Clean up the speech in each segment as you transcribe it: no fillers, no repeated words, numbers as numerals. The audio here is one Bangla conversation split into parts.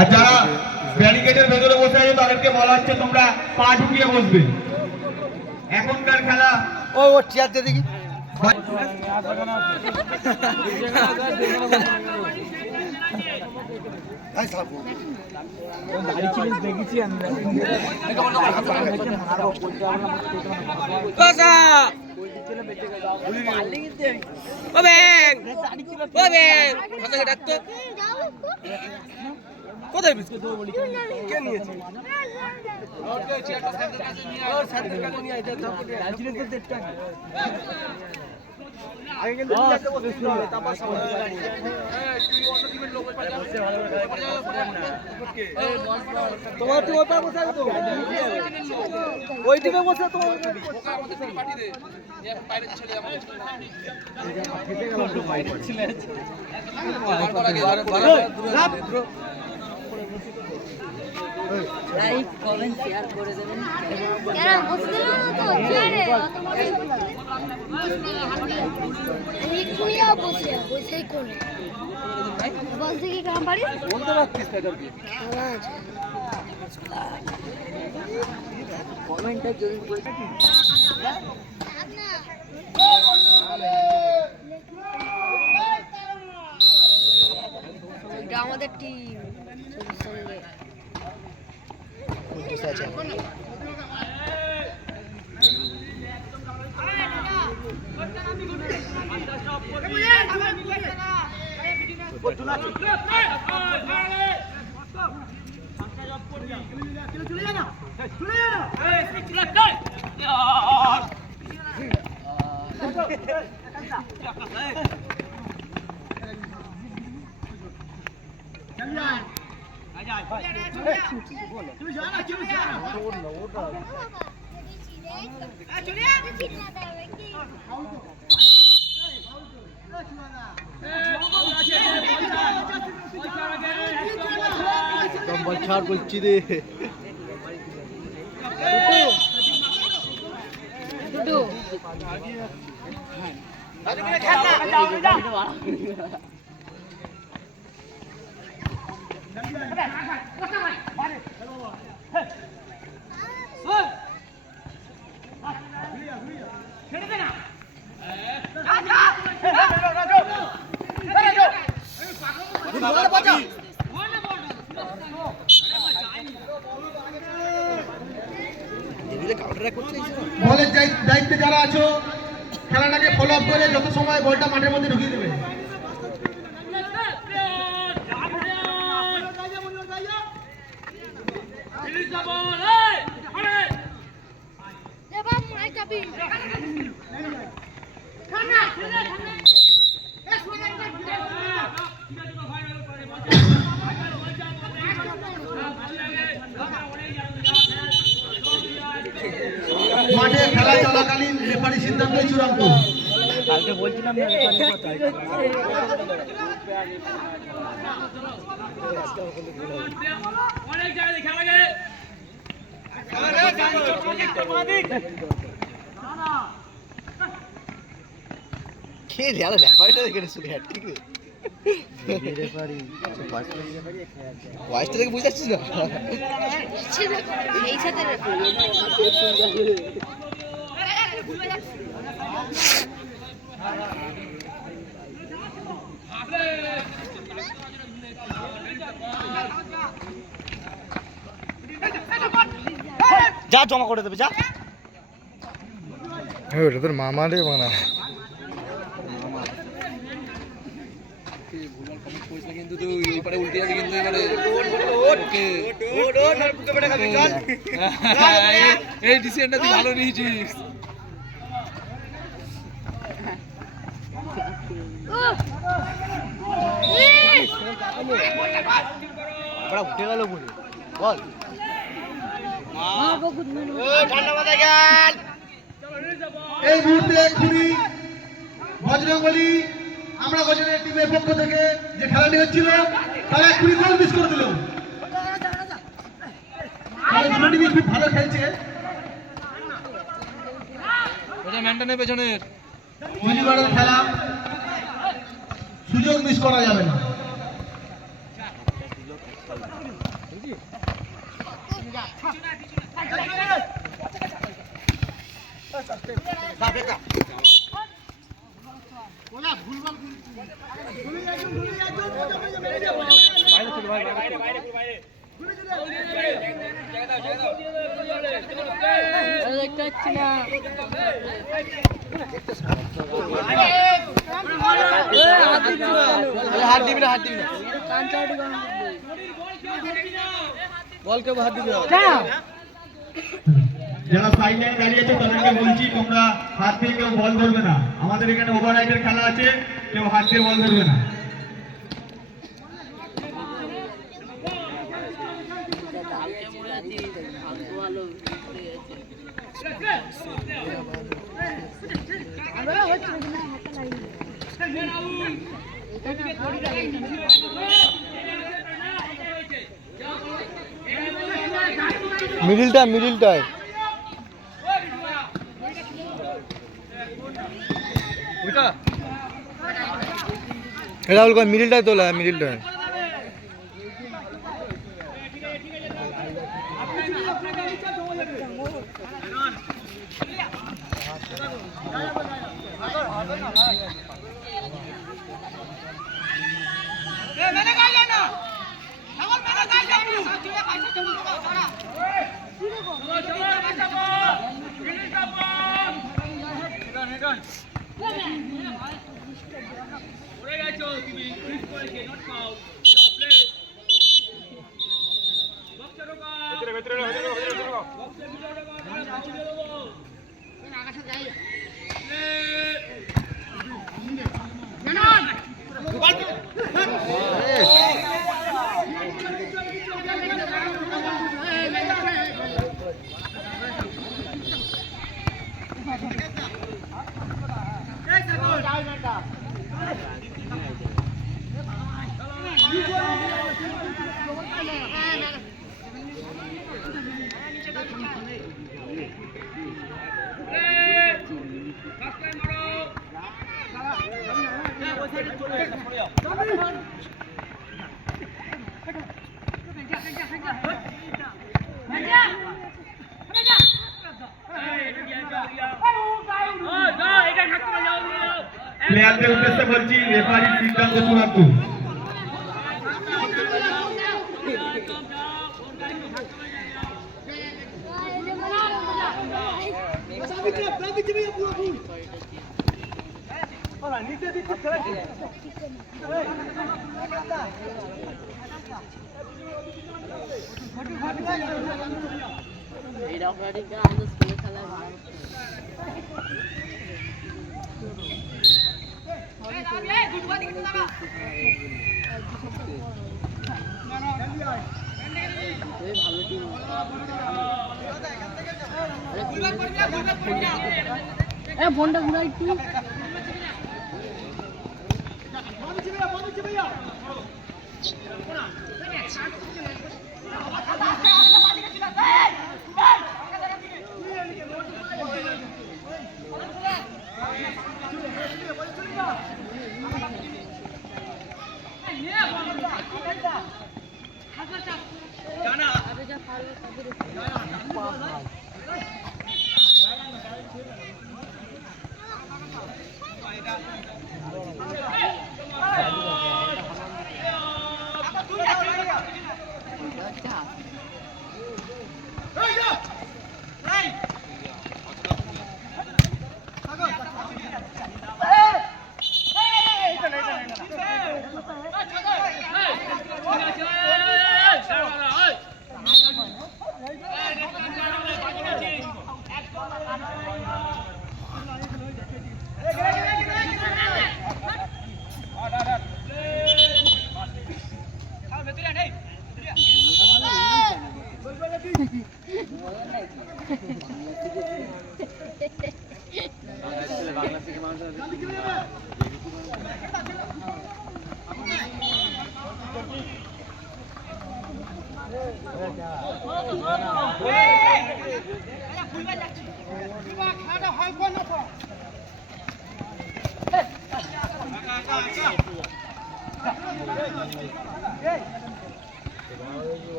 আর যারা ব্যারিকেডের ভেতরে বসে আছে তাদেরকে বলা হচ্ছে তোমরা পা ঢুকিয়ে বসবে। এখনকার খেলা ও চেয়ার দিয়ে দেখি দেখেছি আমরা কোথায় বিস্কুট কে নিয়েছে তোমার তো ওটা বসে তো ওই টিমে বসে তো লাইক কমেন্ট শেয়ার করে দেবেন। এরা বসে দিল তো চেয়ারে এই কুইয়া বসে কোনে বসে কি কাম পারি বলতে পারছিস না তোকে খেলা আছে কমেন্টটা জয়েন করে দিন এটা আমাদের টিম সঙ্গে ছাড় বলছি রে বলের দায়িত্বে যারা আছো খেলাটাকে ফলো আপ করে যত সময় বলটা মাঠের মধ্যে ঢুকিয়ে দেবে। মাঠে খেলা চলাকালীন রেফারি সিদ্ধান্তই চূড়ান্ত। কালকে বলছিলাম না অনেক জায়গায় খেলা গে কে জানো রেফারিটা দেখে শুনে ঠিক আছে রেফারি ভয়েসটা দেখে বুঝতে পারছিস না এই সাথে যা জমা করে দেবে যা ওটা তোর মামা রে মানা কিন্তু তুই ওই পারে উল্টে যাবি কিন্তু এই ডিসিশনটা তুই ভালো নিয়েছিস উঠে গেল বলে বল এই মুহূর্তে এক্ষুনি বজরংবলী আমরা গজনের টিমের পক্ষ থেকে যে খেলাটি হচ্ছিল তারা এক্ষুনি গোল মিস করে দিল। দুটো টিমই খুব ভালো খেলছে। মেন্টেনের পেছনের খেলা সুযোগ মিস করা যাবে না। দেখতে পাচ্ছি না হাত দিবি না, হাত দিবি না। বলকে হাত দিবি না। যারা সাইড লাইন দাঁড়িয়ে আছে তাদেরকে বলছি তোমরা হাত দিয়ে কেউ বল ধরবে না। আমাদের এখানে ওভাররাইডের খেলা আছে, কেউ হাত দিয়ে বল ধরবে না। মিডিলটায় রাহুল কর, মিডিলটায় তোলা, মিডিলটায়। প্লেয়ারদের উদ্দেশ্যে বলছি, রেফারির সিদ্ধান্ত চূড়ান্ত। এই রেফারিটা আমাদের স্কুলে খেলায় ভালো। ফোনটা ঘুরাই একটু।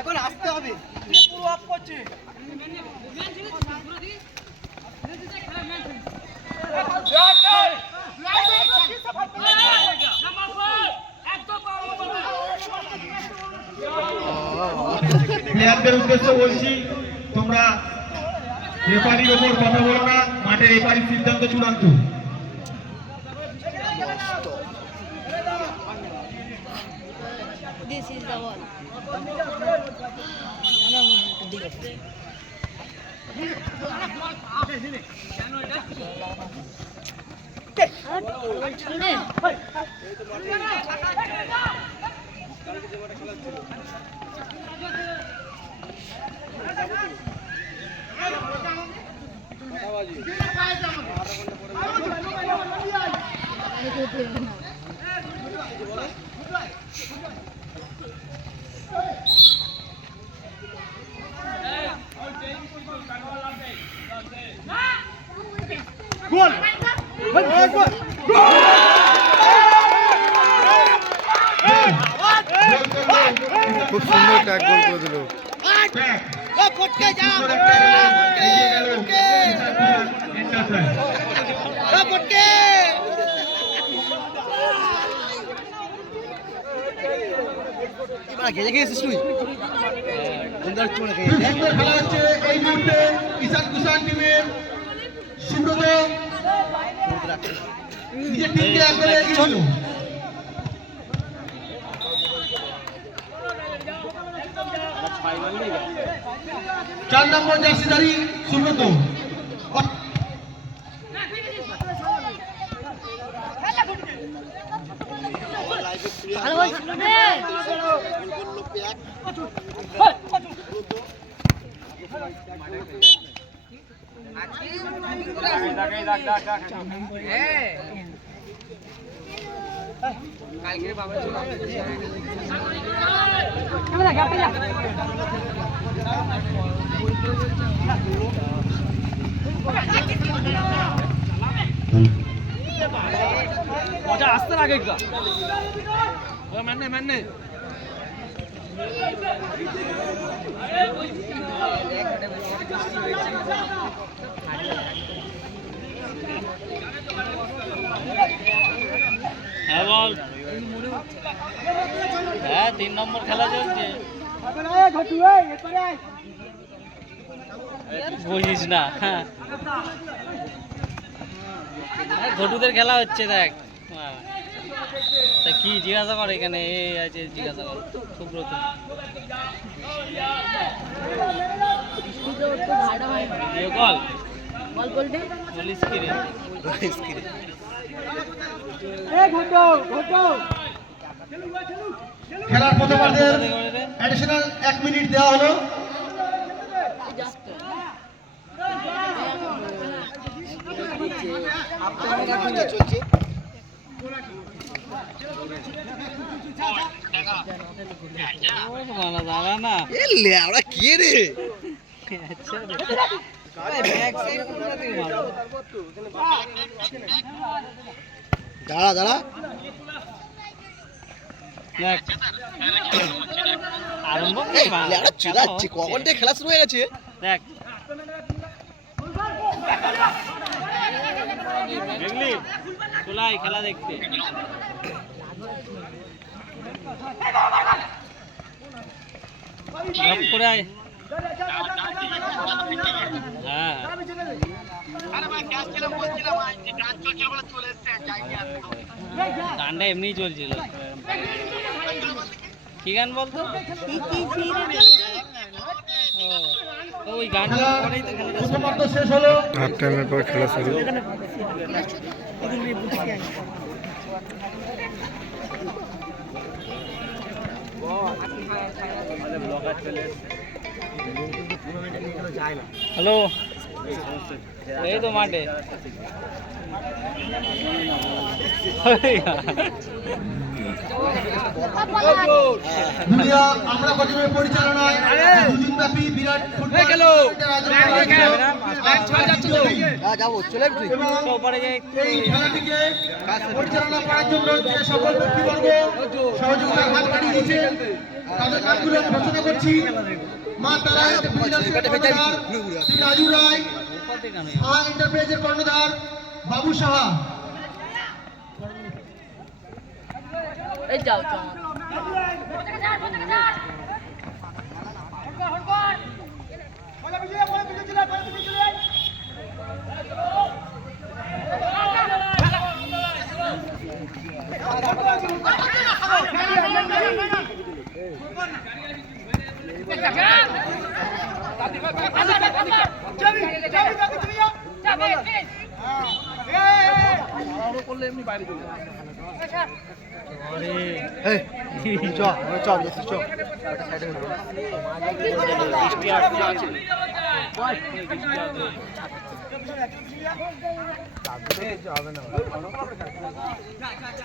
এখন আসতে হবে পুরো অফ করছে প্লেয়ারদের উদ্দেশ্য বলছি, তোমরা রেফারির ওপর কথা বলো না, মাঠে রেফারির সিদ্ধান্ত চূড়ান্ত। This is the one. খুব সুন্দর ট্যাগ গোল করে দিল খেলে খেয়েছিস তুই সুন্দর খেলা হচ্ছে এই মুহূর্তে কিষান কুষাণ টিমের সুব্রত নিজের টিমকে একবারে এগিয়ে দিল। 4 নম্বর জার্সিধারী সুব্রত ভালো বলছিল রে মজা আসতে লাগে একটা মাননে মাননে হ্যাঁ বল হ্যাঁ 3 নম্বর খেলা চলছে বুঝিস না হ্যাঁ ঘটুদের খেলা হচ্ছে দেখ তা কি জিজ্ঞাসা কর এখানে এ আছে জিজ্ঞাসা কর সুব্রত ভিডিও কল বল বলবে বলিস কি রে খেলার প্রথমার্ধের অ্যাডিশনাল 1 মিনিট দেওয়া হলো। দাঁড়া না আমরা কে রে দাঁড়া দাঁড়া আরম্ভ চিল্লাচ্ছি কখন থেকে খেলা শুরু হয়ে গেছে দেখ দেখলি চলাই খেলা দেখতে করে আয় হ্যাঁ গানটা এমনি চলছিল কি গান বলতো ওই গানটা পরেই তো খেলাটা শুরু। প্রথমার্ধ শেষ হলো। হাফ টাইমের পর খেলা শুরু হ্যালো এই তো মাঠে দুনিয়া আমরা গজবের পরিচালনায় দুদিনব্যাপী বিরাট ফুটবল যাবো চলে এই খেলাটিকে পরিচালনা করার জন্য যে সকল ব্যক্তিবর্গ সহযোগিতার হাত বাড়িয়ে দিয়েছেন তাদের নামগুলো ঘোষণা করছি। মা তারা শ্রী রাজু রায়, সাহা এন্টারপ্রাইজের কর্ণধার বাবু সাহা, এই যাও যাও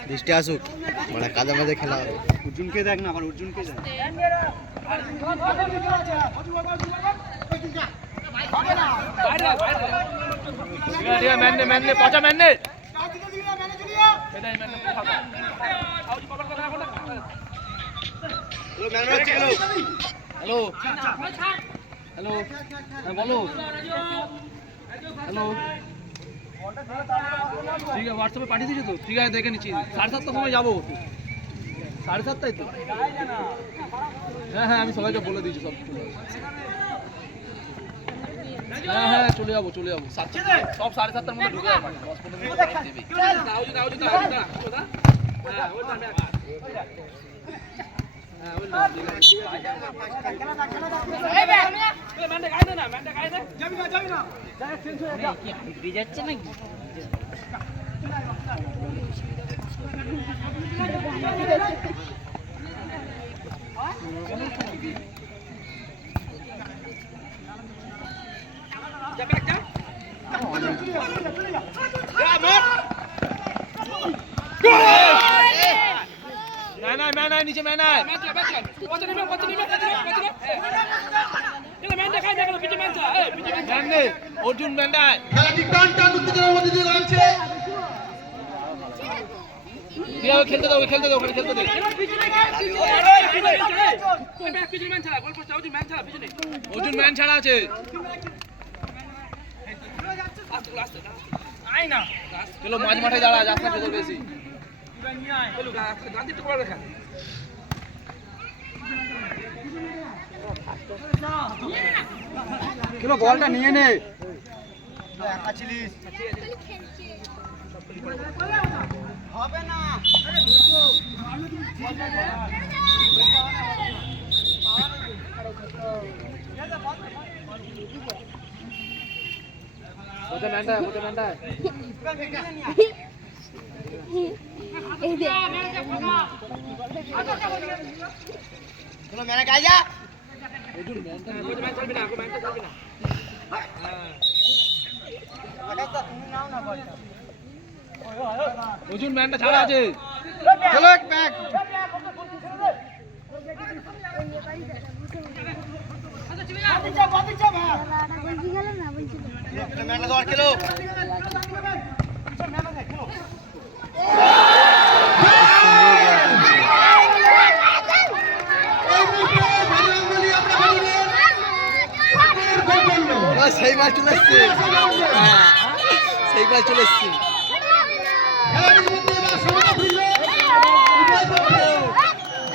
বৃষ্টি আসুক মানে কাদা মাঝে খেলা হবে। অর্জুনকে দেখ না, আবার অর্জুনকে দেখ। হ্যালো হ্যালো বলো হ্যালো ঠিক আছে হোয়াটসঅ্যাপে পাঠিয়ে দিয়েছো তো? ঠিক আছে দেখে নিচ্ছি 7:30টার সময় যাবো। 7:30টাই তো? হ্যাঁ হ্যাঁ আমি সবাইকে বলে দিয়েছি সব। হ্যাঁ হ্যাঁ চলে যাবো সব 7:30টার মধ্যে ঢুকে যাবো। যাচ্ছে নাকি ম্যানায় নিচে ম্যানায় অর্জুন ম্যান্ডায় খেলাটি টান টান উত্তেজনার মধ্যে দিয়ে যাচ্ছে। খেলতে দাও ওখানে খেলতে দাও অর্জুন ম্যান ছাড়া আছে। চলো মাঝ মাঠে দাঁড়া যাত্রা ভেতর বেশি বলটা নিয়ে নে। হবে না অর্জুন ম্যানটা ছাড়া আছে। চলো এক ব্যাগ সেই মাছ চলে এসছে, সেই মাছ চলে এসছে।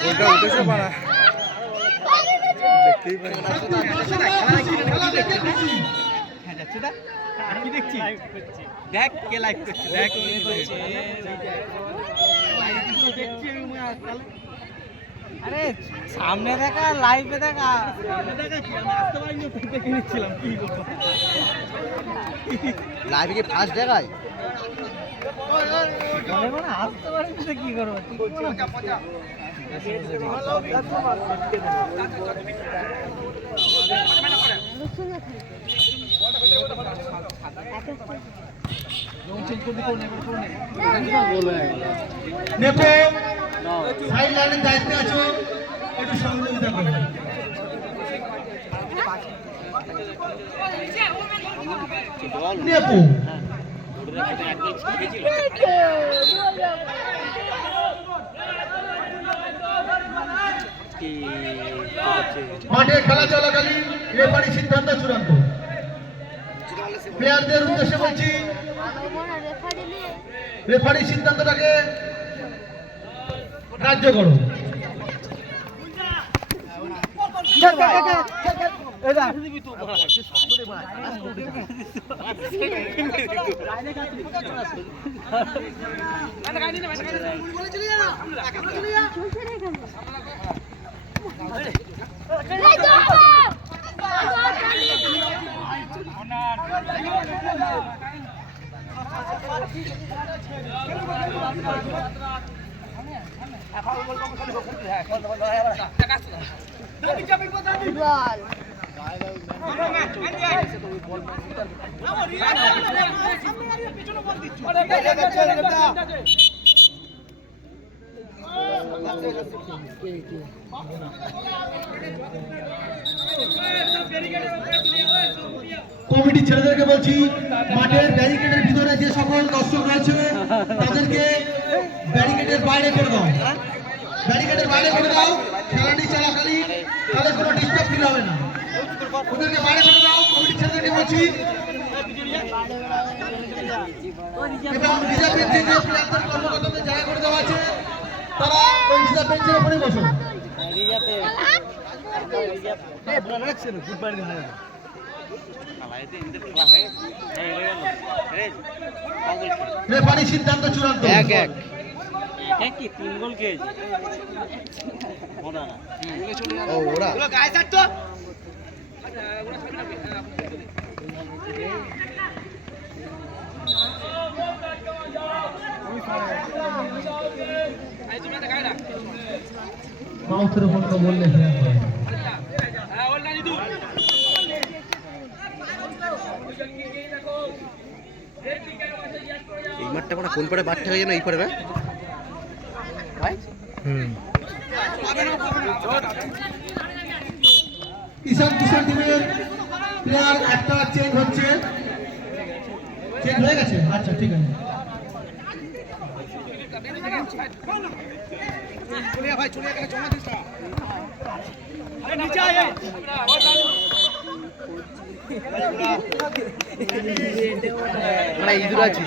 ওটা উঠেছে পারা দেখতেই পাই কি দেখছি দেখ কে লাইভ করছে দেখ আরে সামনে দেখা লাইভে দেখা লাইভে কি ফার্স্ট দেখায় আসতে পারবি কি করবো নেপো সাইড লাইনের দায়িত্বে আছো, একটু সহযোগিতা করো। নেপো মাঠে খেলা চলাকালীন রেফারি সিদ্ধান্ত চূড়ান্ত। প্লেয়ারদের উদ্দেশ্যে বলছি, রেফারি সিদ্ধান্তটাকে গ্রাহ্য করো। কমিটির ছেলেদেরকে বলছি, মাঠের ব্যারিকেডের ভিতরে যে সকল দর্শক রয়েছে তাদেরকে ব্যারিকেডের বাইরে করে দাও, ব্যারিকেডের বাইরে করে দাও। খেলাটি চলাকালীন তাদের কোনো ডিস্টার্ব ফিল হবে না, ওদেরকে বাইরে করে দাও। কমিটির ছেলেদেরকে বলছি, এবং রিজার্ভ বেঞ্চে যে প্লেয়ারদের কর্মকর্তাদের জায়গা করে দেওয়া আছে তারা ওই রিজার্ভ বেঞ্চের উপরেই বসুন। রেফারি সিদ্ধান্ত চূড়ান্ত। 1-1 কি 3 গোল খেয়েছে ও ওরা মাউথের উপর তো বললে এই মাঠটা মানে কোন পারে বাড়তে হয় যেন এই পারে না ঈশান কিশোর টিমের প্লেয়ার একটা চেঞ্জ হচ্ছে, চেঞ্জ হয়ে গেছে। আচ্ছা ঠিক আছে। মানে ইঁদুর আছে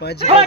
बच गए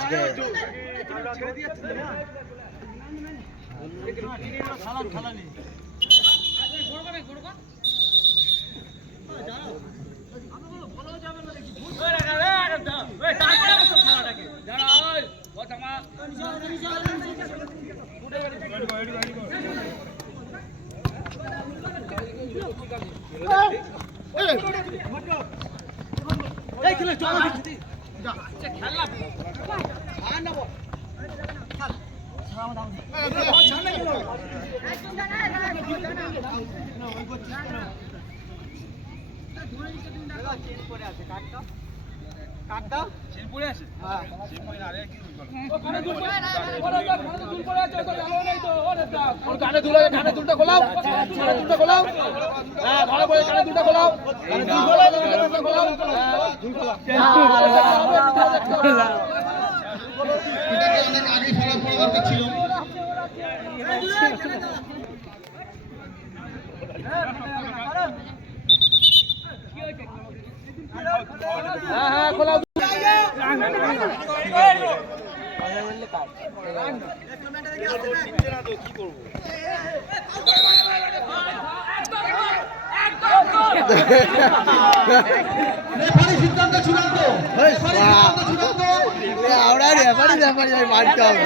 এটাকে অনেক আগে ফেলা পড়া দরকার ছিল। রেফারি সিদ্ধান্ত চূড়ান্ত। রেফারি সিদ্ধান্ত চূড়ান্ত। আমরা রেফারি মারতে হবে।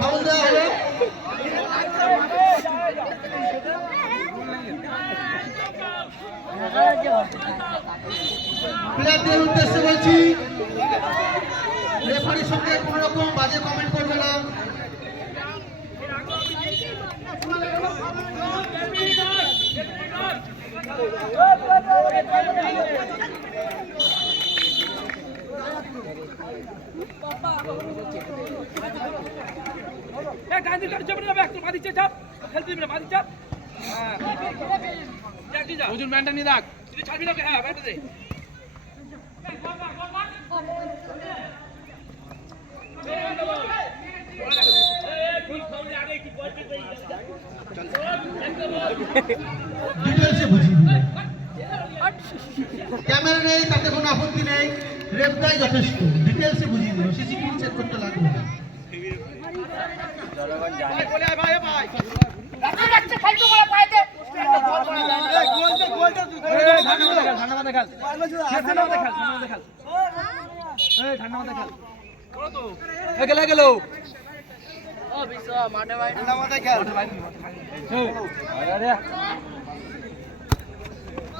ফাউল দেওয়া হলো। প্লেয়ারদের উদ্দেশ্যে বলছি, রেফারির সঙ্গে কোনো রকম বাজে কমেন্ট করবে না। ওজন ব্যান্ডটা নিয়ে দেখ ছাড়বি না, হ্যাঁ ব্যান্ডটা দে। ডিটেলসে বুঝিয়ে দিবে। ক্যামেরা নেই তাতে কোনো আপত্তি নেই, রেফটাই যথেষ্ট। ডিটেলসে বুঝিয়ে দিল, সিসিটিভি চেক করতে লাগবে না।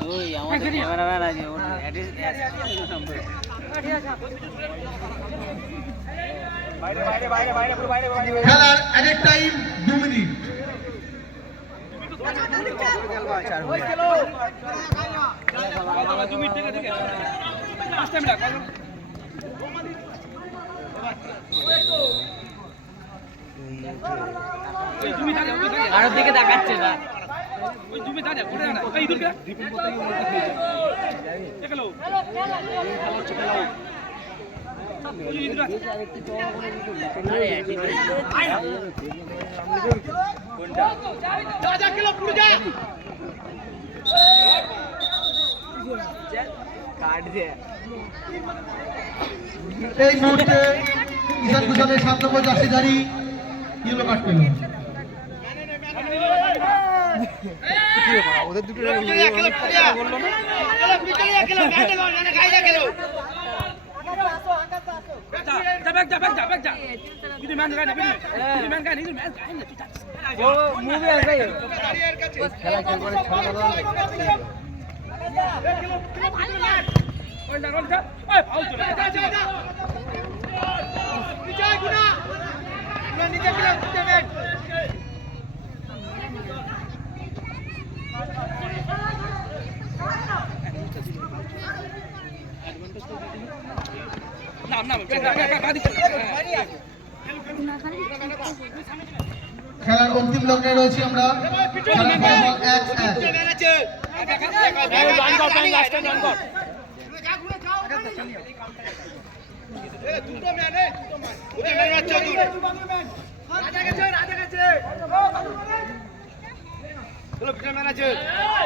ওই আমাদের ক্যামেরাম্যান আছে ওর খেলার অ্যাডেড টাইম 2 মিনিট। কারোর দিকে দেখাচ্ছে না। এই মুহূর্তে ঈশান কুশলের 7 নম্বর জার্সিধারী ইয়েলো কার্ড পেল। ওদের দুটো খেলা খেল করে খেলার অন্তিম লগ্নে রয়েছি আমরা। খেলার ফলাফল 1-1।